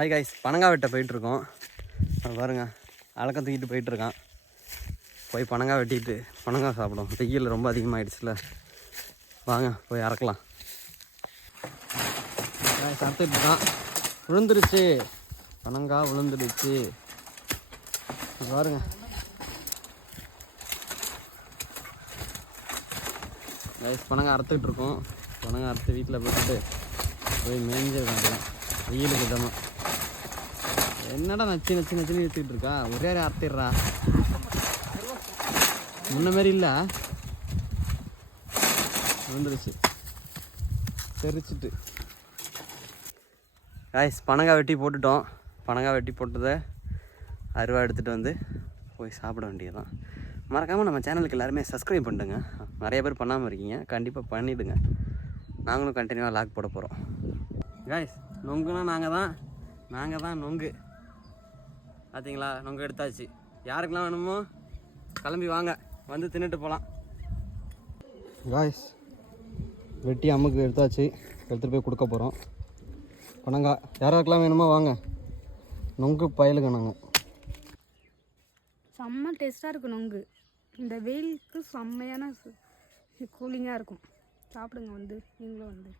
Hi guys, பனங்காய் வெட்ட போயிட்டுருக்கோம். பாருங்க, அலக்கம் தூக்கிட்டு போயிட்டுருக்கான். போய் பனங்காய் வெட்டிட்டு பனங்காய் சாப்பிடும். வெயில் ரொம்ப அதிகமாகிடுச்சுல, வாங்க போய் அறக்கலாம். அறுத்துட்டு இருக்கான். விழுந்துருச்சு, பனங்காய் விழுந்துடுச்சு. பாருங்க காய்ஸ், பனங்காய் அறுத்துக்கிட்டு இருக்கோம். பனங்காய் அறுத்து வீட்டில் போட்டுட்டு போய் மேய்ஞ்ச வேண்டாம். வெயிலுக்கு இதமாக என்னடா நச்சு நச்சு நச்சுன்னு எடுத்துக்கிட்டு இருக்கா. ஒரே அறுத்திடுறா, முன்ன மாரி இல்லை. வந்துடுச்சு, தெரிச்சிட்டு. காய்ஸ், பனங்காய் வெட்டி போட்டுட்டோம். பனங்காய் வெட்டி போட்டதை அருவா எடுத்துகிட்டு வந்து போய் சாப்பிட வேண்டியதுதான். மறக்காமல் நம்ம சேனலுக்கு எல்லாருமே சப்ஸ்கிரைப் பண்ணிடுங்க. நிறைய பேர் பண்ணாமல் இருக்கீங்க, கண்டிப்பாக பண்ணிவிடுங்க. நாங்களும் கண்டினியூவாக லாக் போட போகிறோம். காய்ஸ், நொங்குனா நாங்கள் தான் நொங்கு. பார்த்தீங்களா, நொங்கு எடுத்தாச்சு. யாருக்கெல்லாம் வேணுமோ கிளம்பி வாங்க, வந்து தின்னுட்டு போகலாம். காய்ஸ், வெட்டி அம்முக்கு எடுத்தாச்சு, எடுத்துகிட்டு போய் கொடுக்க போகிறோம். பனங்காய் யாராருக்கெல்லாம் வேணுமோ வாங்க, நொங்கு பயலுங்க. நாங்கள் செம்ம டேஸ்ட்டாக இருக்கும் நொங்கு. இந்த வெயிலுக்கு செம்மையான கூலிங்காக இருக்கும். சாப்பிடுங்க வந்து, நீங்களும் வந்து.